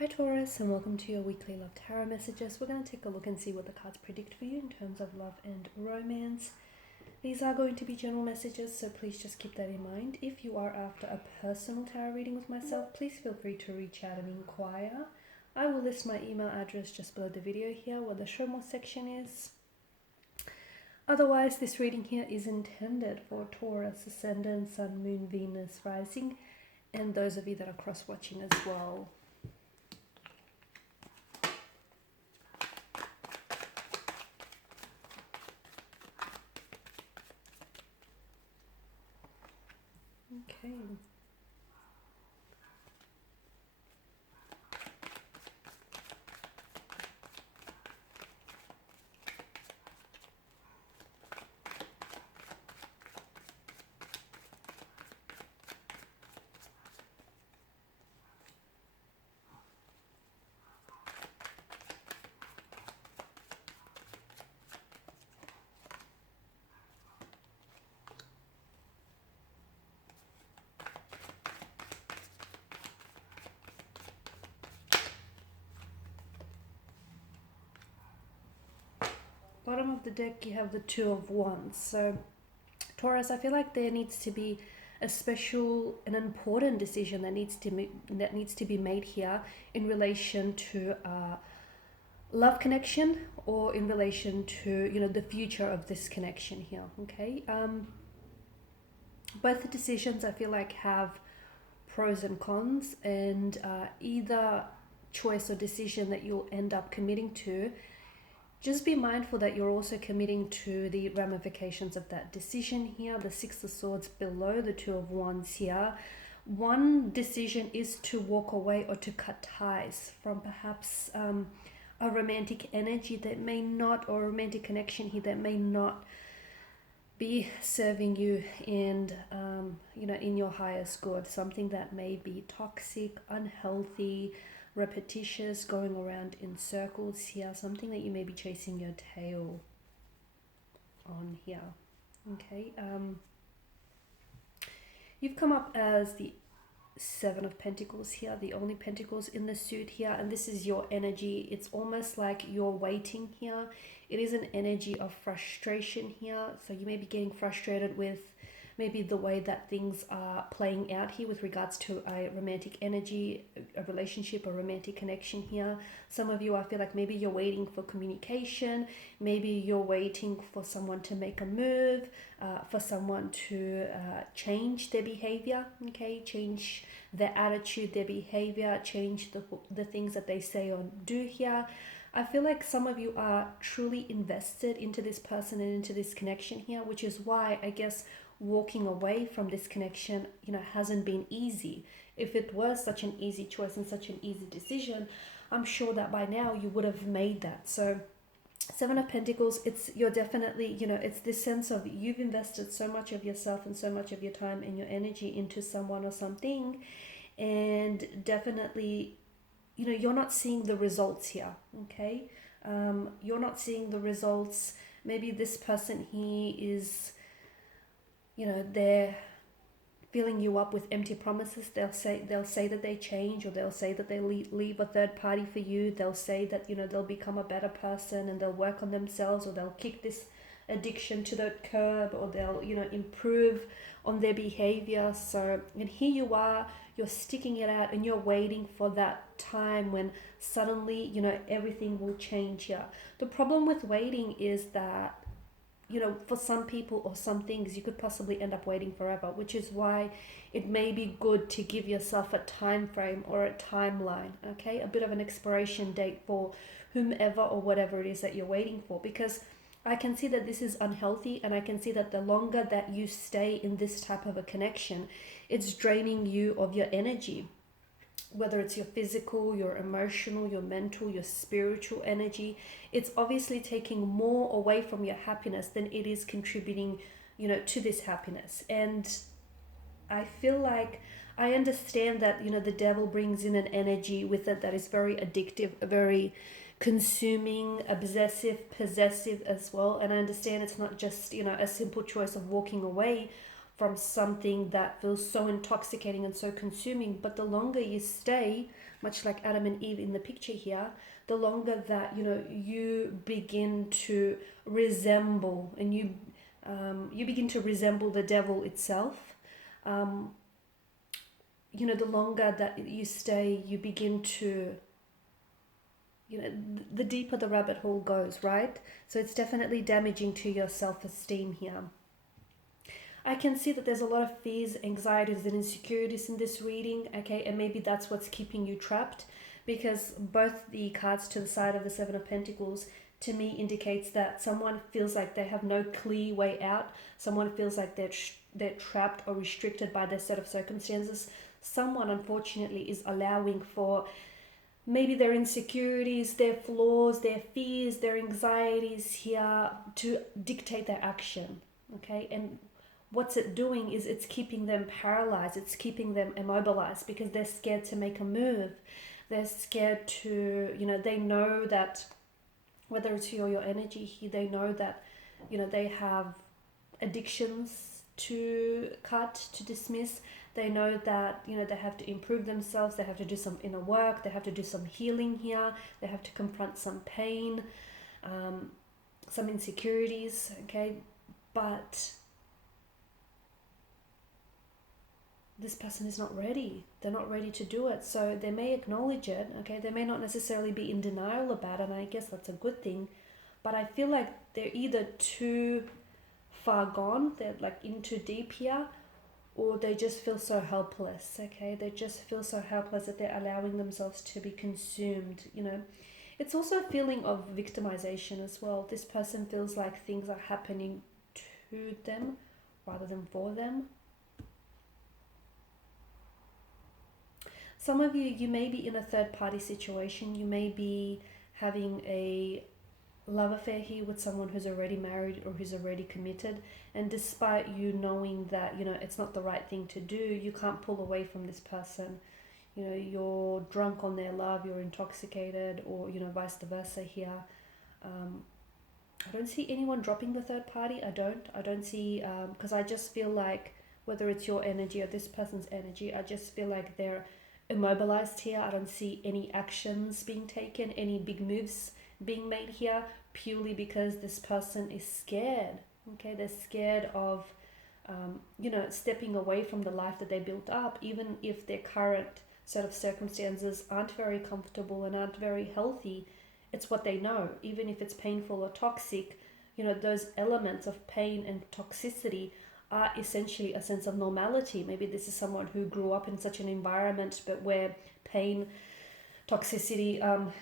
Hi Taurus, and welcome to your weekly love tarot messages. We're going to take a look and see what the cards predict for you in terms of love and romance. These are going to be general messages, so please just keep that in mind. If you are after a personal tarot reading with myself, please feel free to reach out and inquire. I will list my email address just below the video here where the show more section is. Otherwise, this reading here is intended for Taurus, Ascendant, Sun, Moon, Venus, Rising, and those of you that are cross-watching as well. Okay. Bottom of the deck, you have the Two of Wands. So, Taurus, I feel like there needs to be a special, an important decision that needs to be made here in relation to love connection, or in relation to the future of this connection here. Okay. Both the decisions I feel like have pros and cons, and either choice or decision that you'll end up committing to, just be mindful that you're also committing to the ramifications of that decision here. The Six of Swords below the Two of Wands here. One decision is to walk away or to cut ties from perhaps a romantic energy that may not, or a romantic connection here that may not be serving you and in your highest good. Something that may be toxic, unhealthy, repetitious, going around in circles here, something that you may be chasing your tail on here. Okay. You've come up as the Seven of Pentacles here, the only pentacles in the suit here, and this is your energy. It's almost like you're waiting here. It is an energy of frustration here, so you may be getting frustrated with maybe the way that things are playing out here with regards to a romantic energy, a relationship, a romantic connection here. Some of you, I feel like maybe you're waiting for communication, maybe you're waiting for someone to make a move, for someone to change their behavior, okay, change their attitude, their behavior, change the things that they say or do here. I feel like some of you are truly invested into this person and into this connection here, which is why I guess walking away from this connection hasn't been easy. If it was such an easy choice and such an easy decision, I'm sure that by now you would have made that. So Seven of Pentacles, you're definitely, it's this sense of you've invested so much of yourself and so much of your time and your energy into someone or something, and definitely you're not seeing the results here. Okay. You're not seeing the results. Maybe this person here is they're filling you up with empty promises. They'll say that they change, or they'll say that they leave a third party for you. They'll say that they'll become a better person and they'll work on themselves, or they'll kick this addiction to the curb, or they'll improve on their behavior. So, and here you are, you're sticking it out and you're waiting for that time when suddenly everything will change here. The problem with waiting is that for some people or some things, you could possibly end up waiting forever, which is why it may be good to give yourself a time frame or a timeline, okay? A bit of an expiration date for whomever or whatever it is that you're waiting for, because I can see that this is unhealthy, and I can see that the longer that you stay in this type of a connection, it's draining you of your energy. Whether it's your physical, your emotional, your mental, your spiritual energy, it's obviously taking more away from your happiness than it is contributing, to this happiness. And I feel like I understand that, the devil brings in an energy with it that is very addictive, very consuming, obsessive, possessive as well. And I understand it's not just, a simple choice of walking away from something that feels so intoxicating and so consuming, but the longer you stay, much like Adam and Eve in the picture here, the longer that, you know, you begin to resemble, and you begin to resemble the devil itself, you know, the longer that you stay, you begin to, you know, the deeper the rabbit hole goes, right? So it's definitely damaging to your self-esteem here. I can see that there's a lot of fears, anxieties, and insecurities in this reading, okay? And maybe that's what's keeping you trapped, because both the cards to the side of the Seven of Pentacles to me indicates that someone feels like they have no clear way out. Someone feels like they're trapped or restricted by their set of circumstances. Someone, unfortunately, is allowing for maybe their insecurities, their flaws, their fears, their anxieties here to dictate their action, okay? And what's it doing is it's keeping them paralyzed, it's keeping them immobilized, because they're scared to make a move. They're scared to, you know, they know that, whether it's you or your energy here, they know that, you know, they have addictions to cut, to dismiss. They know that, you know, they have to improve themselves, they have to do some inner work, they have to do some healing here, they have to confront some pain, some insecurities, okay? But this person is not ready. They're not ready to do it. So they may acknowledge it, okay? They may not necessarily be in denial about it, and I guess that's a good thing. But I feel like they're either too far gone, they're like in too deep here, or they just feel so helpless, okay? They just feel so helpless that they're allowing themselves to be consumed, you know? It's also a feeling of victimization as well. This person feels like things are happening to them rather than for them. Some of you, you may be in a third-party situation. You may be having a love affair here with someone who's already married or who's already committed. And despite you knowing that, you know, it's not the right thing to do, you can't pull away from this person. You know, you're drunk on their love, you're intoxicated, or, you know, vice versa here. I don't see anyone dropping the third party. I don't see, because I just feel like, whether it's your energy or this person's energy, I just feel like they're immobilized here. I don't see any actions being taken, any big moves being made here, purely because this person is scared, okay? They're scared of, you know, stepping away from the life that they built up, even if their current set of circumstances aren't very comfortable and aren't very healthy. It's what they know. Even if it's painful or toxic, you know, those elements of pain and toxicity are essentially a sense of normality. Maybe this is someone who grew up in such an environment, but where pain, toxicity,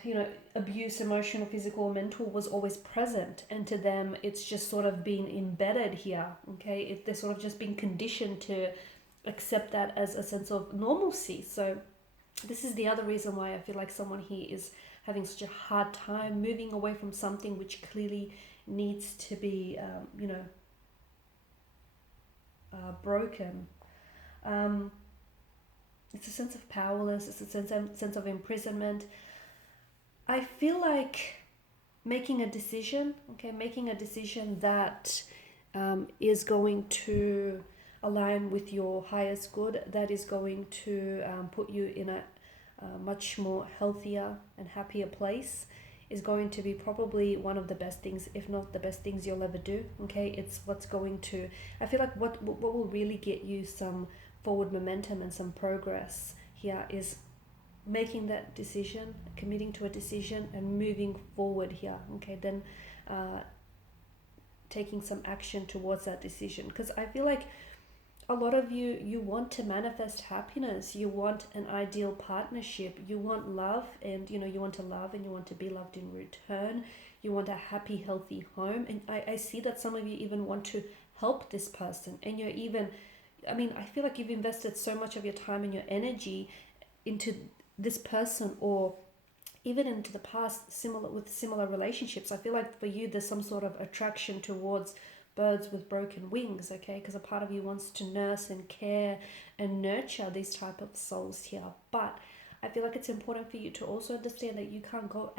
you know, abuse, emotional, physical, or mental, was always present. And to them, it's just sort of been embedded here, okay? They're sort of just being conditioned to accept that as a sense of normalcy. So this is the other reason why I feel like someone here is having such a hard time moving away from something which clearly needs to be, you know, broken. It's a sense of powerless, it's a sense of imprisonment. I feel like making a decision, okay, making a decision that is going to align with your highest good, that is going to put you in a much more healthier and happier place, is going to be probably one of the best things, if not the best things you'll ever do, okay? It's what's going to, I feel like what will really get you some forward momentum and some progress here is making that decision, committing to a decision and moving forward here, okay? Then taking some action towards that decision, because I feel like a lot of you want to manifest happiness, you want an ideal partnership, you want love, and you know, you want to love and you want to be loved in return, you want a happy, healthy home. And I see that some of you even want to help this person, and you're even, I mean, I feel like you've invested so much of your time and your energy into this person, or even into the past, similar relationships. I feel like for you there's some sort of attraction towards birds with broken wings, okay? Because a part of you wants to nurse and care and nurture these type of souls here. But I feel like it's important for you to also understand that you can't go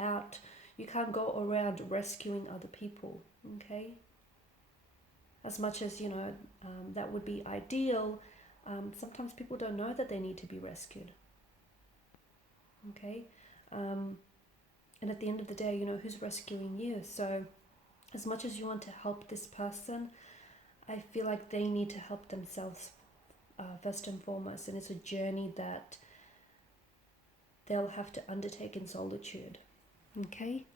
around rescuing other people, okay? As much as, you know, that would be ideal, sometimes people don't know that they need to be rescued. okay? And at the end of the day, you know, who's rescuing you? So as much as you want to help this person, I feel like they need to help themselves first and foremost, and it's a journey that they'll have to undertake in solitude, okay?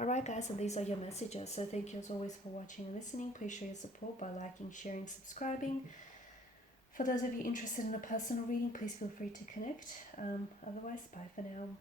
Alright guys, and these are your messages. So thank you as always for watching and listening. Please show your support by liking, sharing, subscribing. For those of you interested in a personal reading, please feel free to connect. Otherwise, bye for now.